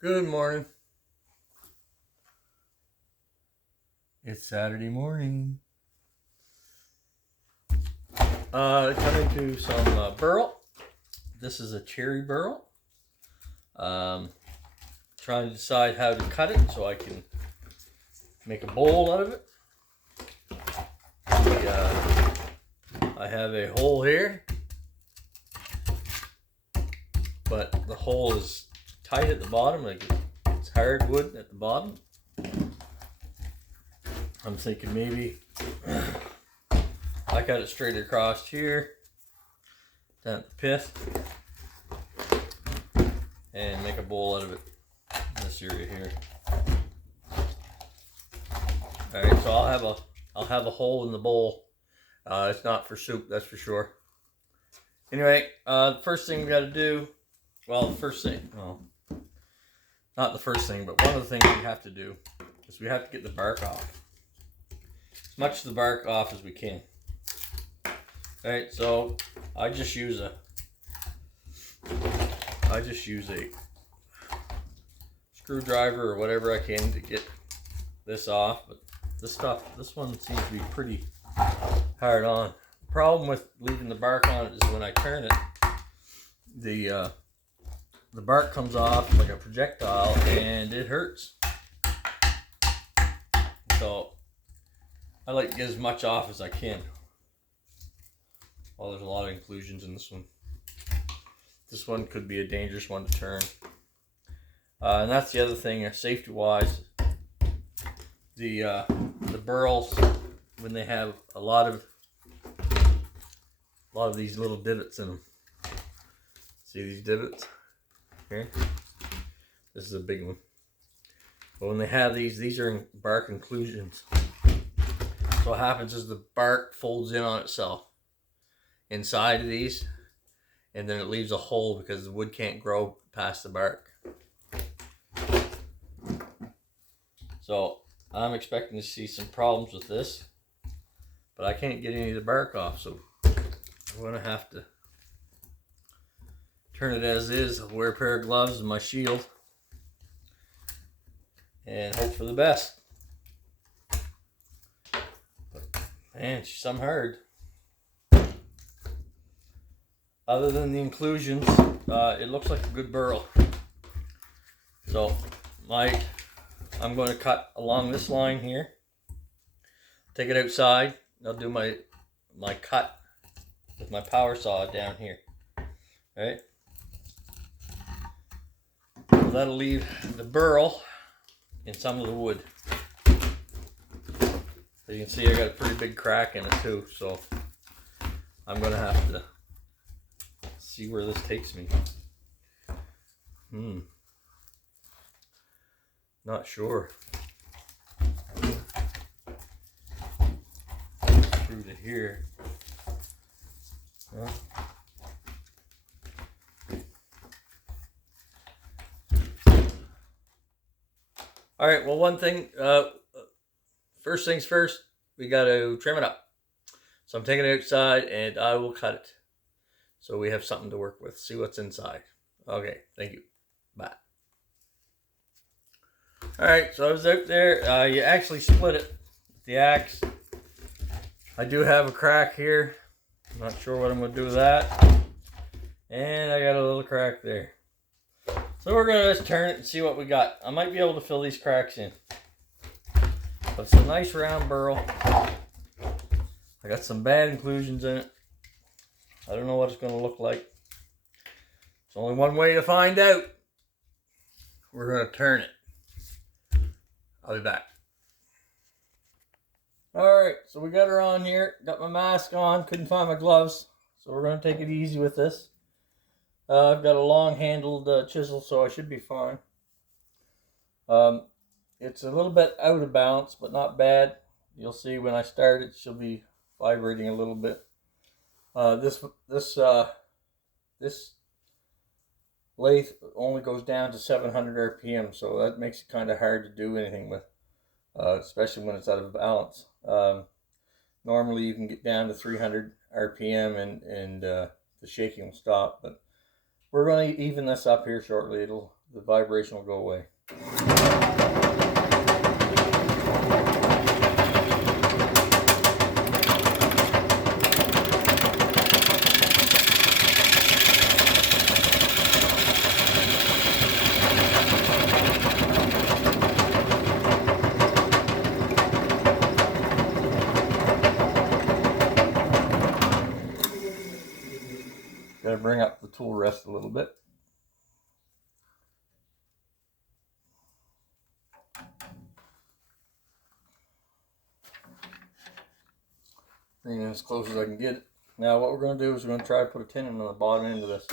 Good morning. It's Saturday morning. Coming to some burl. This is a cherry burl. Trying to decide how to cut it so I can make a bowl out of it. I have a hole here, but the hole is tight at the bottom. Like it's hardwood at the bottom. I'm thinking maybe I cut it straight across here, down at the pith, and make a bowl out of it in this area here. All right, so I'll have a hole in the bowl. It's not for soup, that's for sure. Anyway, the first thing we got to do, not the first thing, but one of the things we have to do is we have to get the bark off. As much of the bark off as we can. All right, so I just use a screwdriver or whatever I can to get this off, but this one seems to be pretty hard on. The problem with leaving the bark on it is when I turn it, the bark comes off like a projectile and it hurts. So I like to get as much off as I can. Well, there's a lot of inclusions in this one. This one could be a dangerous one to turn. And that's the other thing, safety wise, the burls, when they have a lot of these little divots in them. See these divots here? This is a big one. But when they have these are bark inclusions. So what happens is the bark folds in on itself inside of these, and then it leaves a hole because the wood can't grow past the bark. So I'm expecting to see some problems with this, but I can't get any of the bark off, so I'm gonna have to turn it as is. I'll wear a pair of gloves and my shield and hope for the best. But man, she's some hard. Other than the inclusions, it looks like a good burl. So I'm going to cut along this line here. Take it outside. I'll do my cut with my power saw down here. All right. So that'll leave the burl in some of the wood. So you can see I got a pretty big crack in it too. So I'm going to have to see where this takes me. Not sure. Through to here. Well, all right. Well, one thing. First things first. We got to trim it up. So I'm taking it outside, and I will cut it. So we have something to work with. See what's inside. Okay. Thank you. Bye. Alright, so I was out there. You actually split it with the axe. I do have a crack here. I'm not sure what I'm going to do with that. And I got a little crack there. So we're going to just turn it and see what we got. I might be able to fill these cracks in. But it's a nice round burl. I got some bad inclusions in it. I don't know what it's going to look like. There's only one way to find out. We're going to turn it. I'll be back. Alright, so we got her on here. Got my mask on. Couldn't find my gloves. So we're going to take it easy with this. I've got a long handled chisel, so I should be fine. It's a little bit out of balance, but not bad. You'll see when I start it, she'll be vibrating a little bit. This lathe only goes down to 700 RPM, so that makes it kind of hard to do anything with, especially when it's out of balance. Normally you can get down to 300 RPM and the shaking will stop, but we're going to even this up here shortly. It'll the vibration will go away. Got to bring up the tool rest a little bit. Bring it as close as I can get it. Now what we're going to do is we're going to try to put a tenon on the bottom end of this.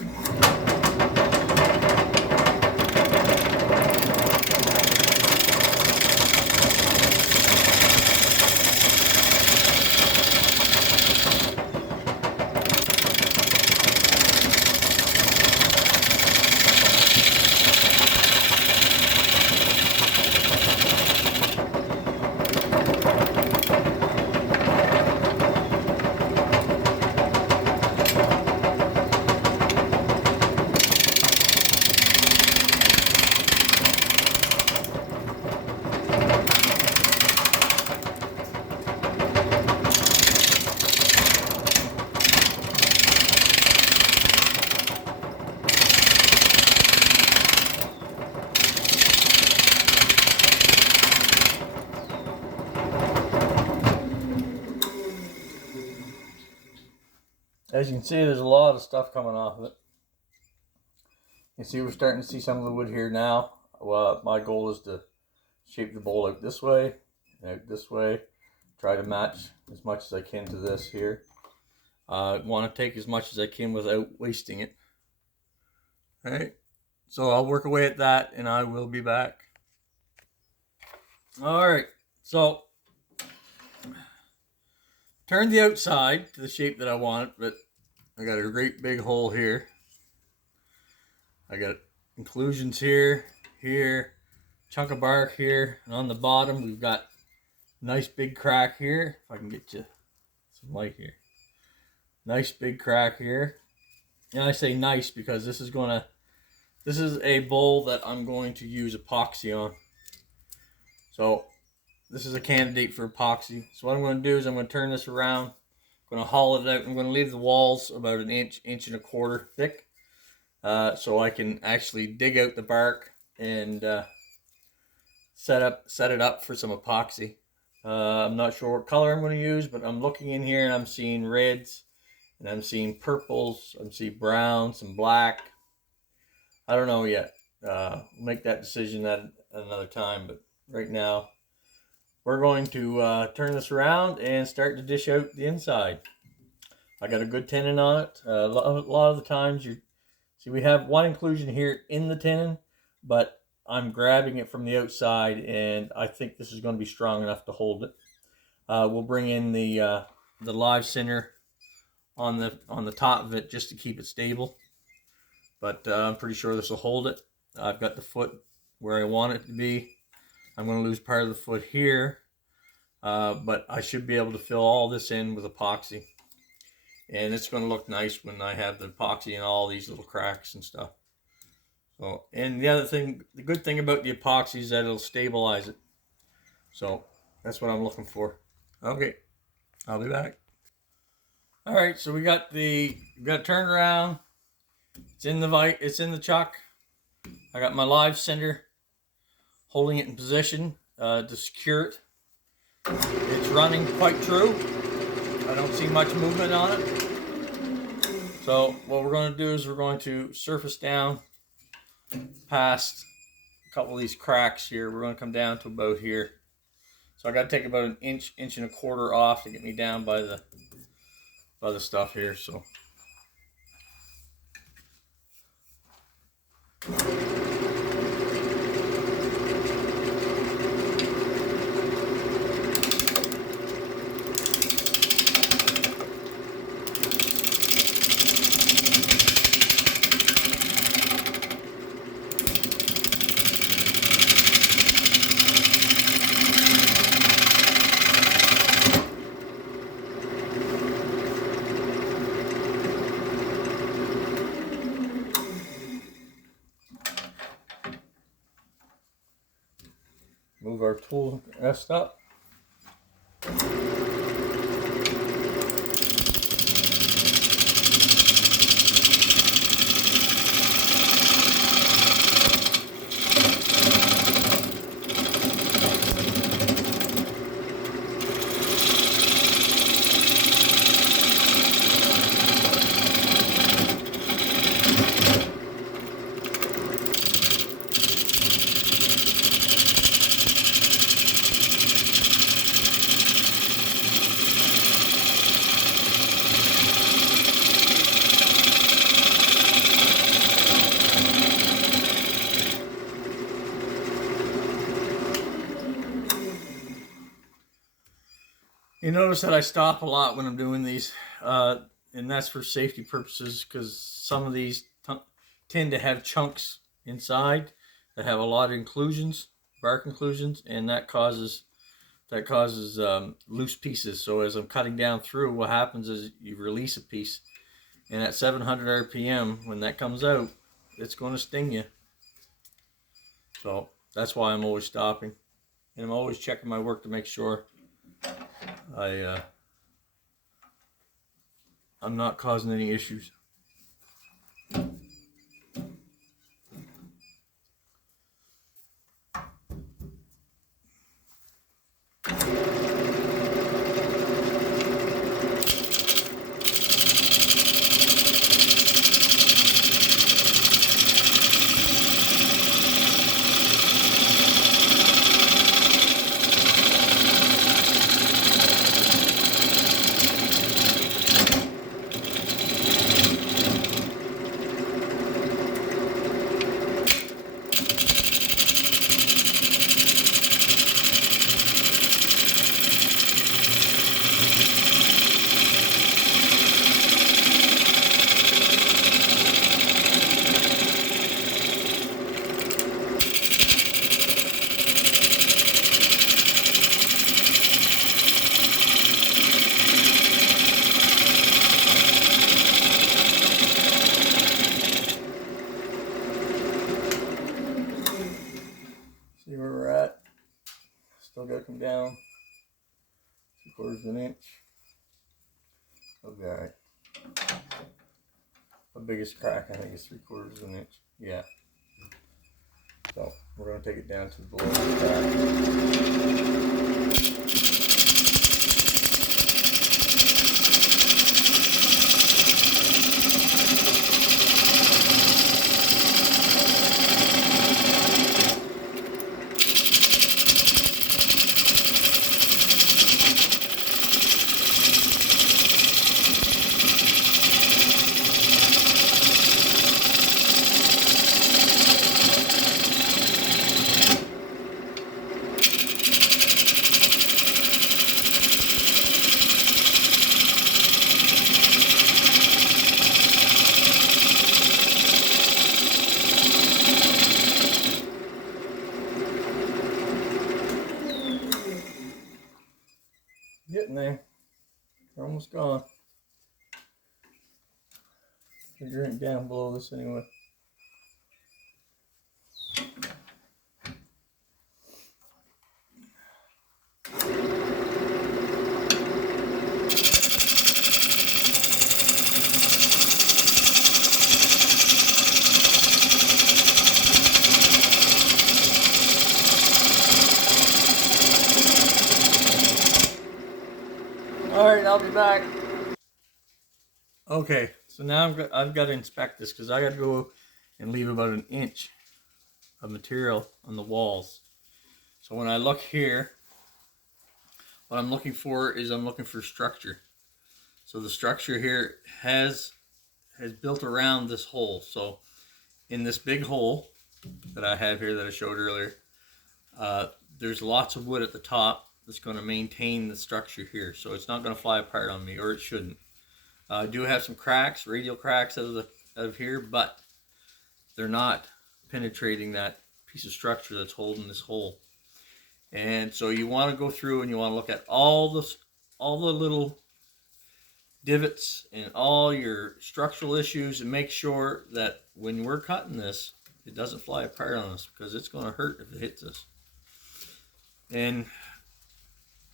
As you can see, there's a lot of stuff coming off of it. You see, we're starting to see some of the wood here now. Well, my goal is to shape the bowl out this way, out this way. Try to match as much as I can to this here. I want to take as much as I can without wasting it. All right, so I'll work away at that and I will be back. All right, so turn the outside to the shape that I want, but I got a great big hole here. I got inclusions here, here, chunk of bark here, and on the bottom we've got a nice big crack here. If I can get you some light here. Nice big crack here. And I say nice because this is a bowl that I'm going to use epoxy on. So this is a candidate for epoxy. So what I'm going to do is I'm going to turn this around. I'm going to hollow it out. I'm going to leave the walls about an inch, inch and a quarter thick. So I can actually dig out the bark and set it up for some epoxy. I'm not sure what color I'm going to use, but I'm looking in here and I'm seeing reds and I'm seeing purples. I'm seeing brown, some black. I don't know yet. We'll make that decision at another time, but right now we're going to turn this around and start to dish out the inside. I got a good tenon on it. A lot of the times see we have one inclusion here in the tenon, but I'm grabbing it from the outside and I think this is going to be strong enough to hold it. We'll bring in the live center on the top of it just to keep it stable, but I'm pretty sure this will hold it. I've got the foot where I want it to be. I'm going to lose part of the foot here, but I should be able to fill all this in with epoxy. And it's going to look nice when I have the epoxy in all these little cracks and stuff. So, and the good thing about the epoxy is that it'll stabilize it. So that's what I'm looking for. Okay, I'll be back. All right, so we got turned around. It's in the chuck. I got my live center holding it in position to secure it. It's running quite true. I don't see much movement on it. So what we're going to do is we're going to surface down past a couple of these cracks here. We're going to come down to about here. So I got to take about an inch, inch and a quarter off to get me down by the stuff here. So. Move our tool rest up. You notice that I stop a lot when I'm doing these, and that's for safety purposes, because some of these tend to have chunks inside that have a lot of inclusions, bark inclusions, and that causes loose pieces. So as I'm cutting down through, what happens is you release a piece, and at 700 RPM, when that comes out, it's going to sting you. So that's why I'm always stopping, and I'm always checking my work to make sure I'm not causing any issues. See where we're at? Still got to come down 3/4 of an inch. Okay, alright. The biggest crack, I think, is 3/4 of an inch. Yeah. So we're going to take it down to below the crack. Getting there. We're almost gone. You're getting down below this anyway. Alright, I'll be back. Okay, so now I've got to inspect this, because I got to go and leave about an inch of material on the walls. So when I look here, what I'm looking for is I'm looking for structure. So the structure here has built around this hole. So in this big hole that I have here that I showed earlier, there's lots of wood at the top that's going to maintain the structure here. So it's not going to fly apart on me, or it shouldn't. I do have some cracks, radial cracks out of here, but they're not penetrating that piece of structure that's holding this hole. And so you want to go through and you want to look at all the little divots and all your structural issues, and make sure that when we're cutting this, it doesn't fly apart on us, because it's going to hurt if it hits us. And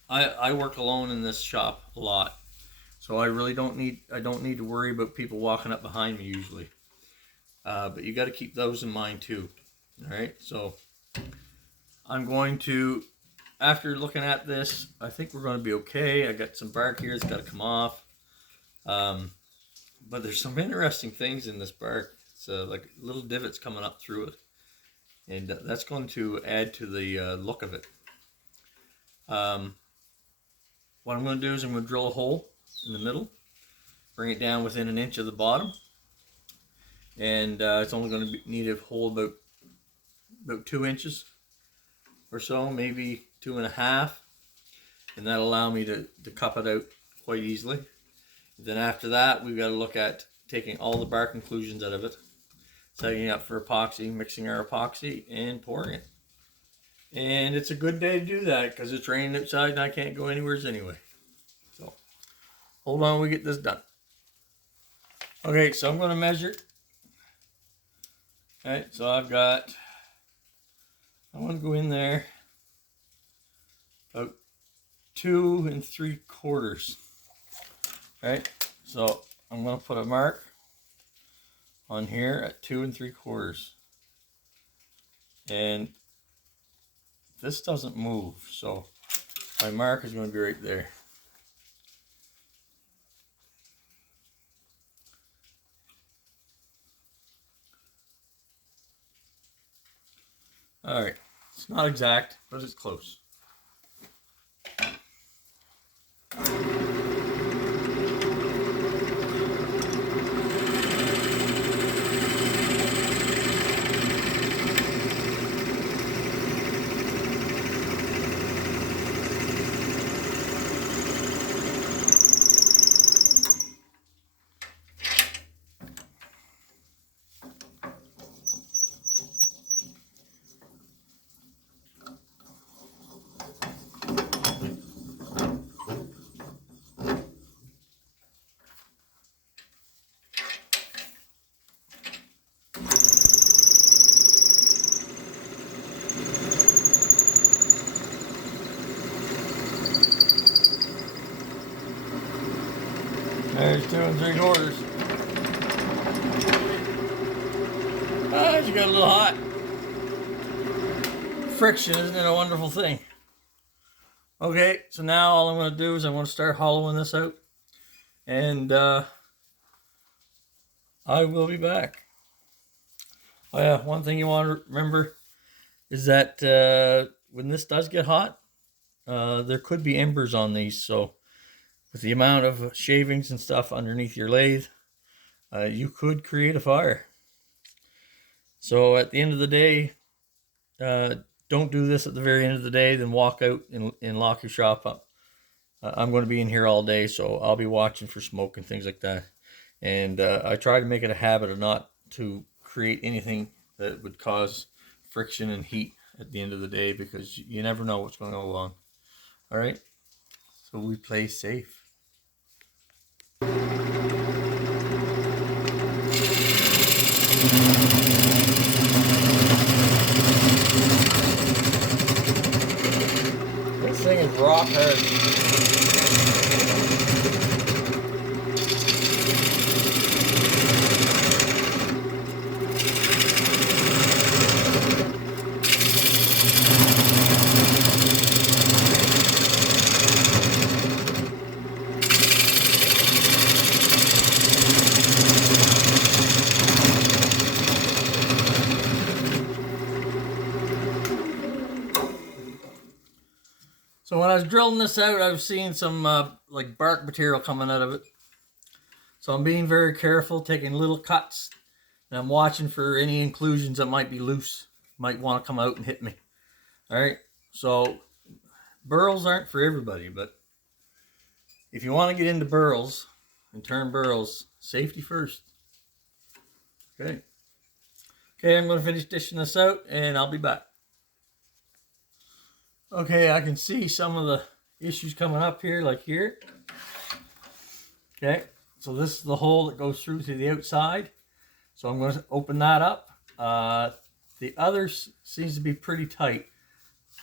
I work alone in this shop a lot, so I really don't need to worry about people walking up behind me usually. But you got to keep those in mind too. All right, so I'm going to, after looking at this, I think we're going to be okay. I got some bark here that's got to come off. But there's some interesting things in this bark. It's like little divots coming up through it. And that's going to add to the look of it. What I'm going to do is I'm going to drill a hole in the middle, bring it down within an inch of the bottom. And it's only going to need a hole about 2 inches or so, maybe 2.5. And that'll allow me to cup it out quite easily. Then after that, we've got to look at taking all the bark inclusions out of it, setting it up for epoxy, mixing our epoxy, and pouring it. And it's a good day to do that because it's raining outside and I can't go anywhere anyway. So hold on, we get this done. Okay, so I'm going to measure. Okay, so I want to go in there about 2 3/4. Right, so I'm going to put a mark on here at 2 3/4. And this doesn't move, so my mark is going to be right there. All right, it's not exact, but it's close. There's 2 3/4. Ah, you got a little hot. Friction, isn't it a wonderful thing? Okay, so now all I'm going to do is I'm going to start hollowing this out. And I will be back. Oh yeah, one thing you want to remember is that when this does get hot, there could be embers on these. So with the amount of shavings and stuff underneath your lathe, you could create a fire. So at the end of the day, don't do this at the very end of the day, then walk out and lock your shop up. I'm going to be in here all day, so I'll be watching for smoke and things like that. And I try to make it a habit of not to create anything that would cause friction and heat at the end of the day, because you never know what's going to go on. All right, so we play safe. This thing is rock hard. So when I was drilling this out, I was seeing some like bark material coming out of it. So I'm being very careful, taking little cuts, and I'm watching for any inclusions that might be loose, might want to come out and hit me. All right, so burls aren't for everybody, but if you want to get into burls and turn burls, safety first. Okay. Okay, I'm going to finish dishing this out and I'll be back. Okay, I can see some of the issues coming up here, like here. Okay, so this is the hole that goes through to the outside. So I'm going to open that up. The other seems to be pretty tight.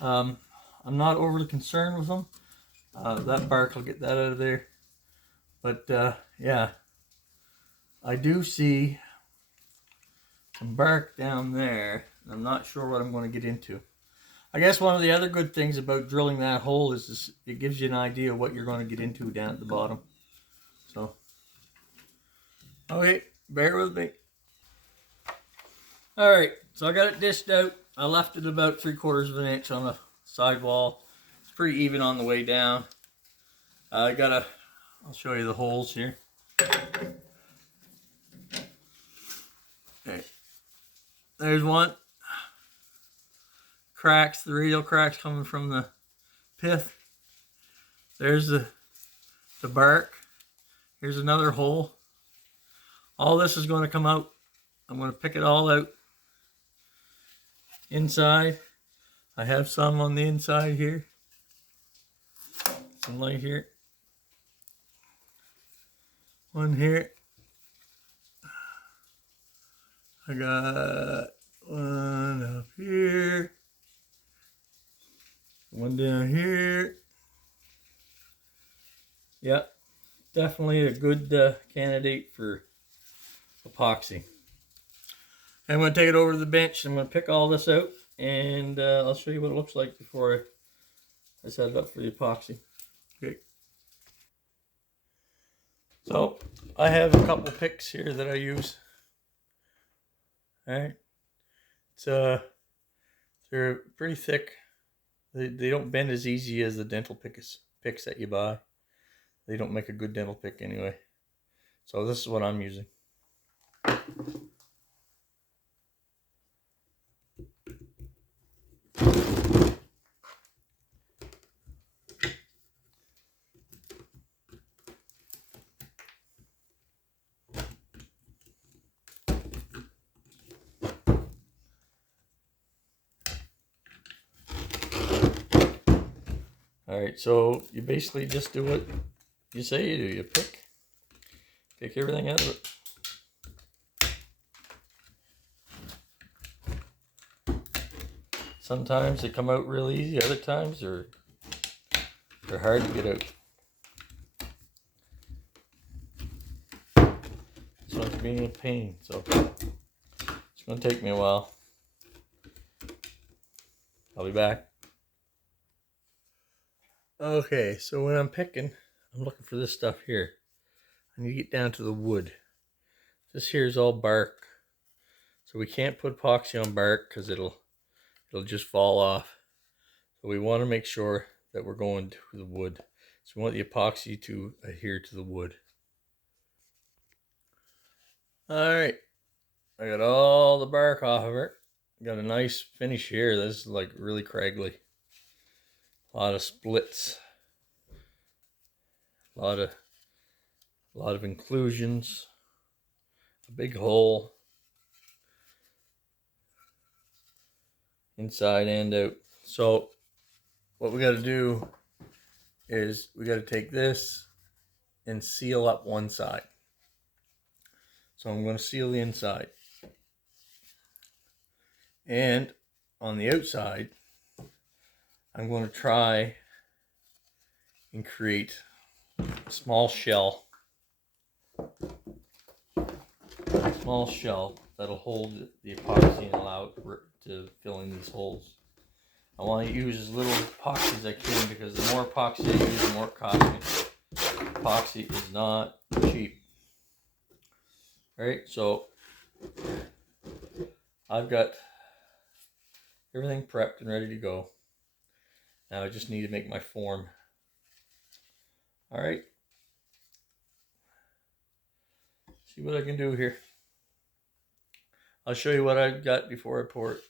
I'm I'm not overly concerned with them. That bark will get that out of there. But yeah, I do see some bark down there. I'm not sure what I'm going to get into. I guess one of the other good things about drilling that hole is this, it gives you an idea of what you're going to get into down at the bottom. So, okay, bear with me. Alright, so I got it dished out. I left it about 3/4 of an inch on the sidewall. It's pretty even on the way down. I'll show you the holes here. Okay, there's one. Cracks, the radial cracks coming from the pith. There's the bark. Here's another hole. All this is going to come out. I'm going to pick it all out. Inside, I have some on the inside here. Some light here. One here. I got one up here. One down here. Yep, definitely a good candidate for epoxy. I'm going to take it over to the bench. I'm going to pick all this out, and I'll show you what it looks like before I set it up for the epoxy. Okay. So I have a couple picks here that I use. All right. They're pretty thick. They don't bend as easy as the dental picks that you buy. They don't make a good dental pick anyway. So this is what I'm using. Alright, so you basically just do what you say you do. You pick everything out of it. Sometimes they come out real easy, other times they're hard to get out. This one's being a pain, so it's going to take me a while. I'll be back. Okay, so when I'm picking, I'm looking for this stuff here. I need to get down to the wood. This here is all bark. So we can't put epoxy on bark because it'll just fall off. So we want to make sure that we're going to the wood. So we want the epoxy to adhere to the wood. Alright, I got all the bark off of it. Got a nice finish here. This is like really craggly. A lot of splits. A lot of inclusions. A big hole. Inside and out. So what we got to do is we got to take this and seal up one side. So I'm going to seal the inside. And on the outside, I'm going to try and create a small shell. That'll hold the epoxy and allow it to fill in these holes. I want to use as little epoxy as I can because the more epoxy I use, the more it costs me. Epoxy is not cheap. Alright, so I've got everything prepped and ready to go. Now I just need to make my form. Alright. See what I can do here. I'll show you what I've got before I pour it.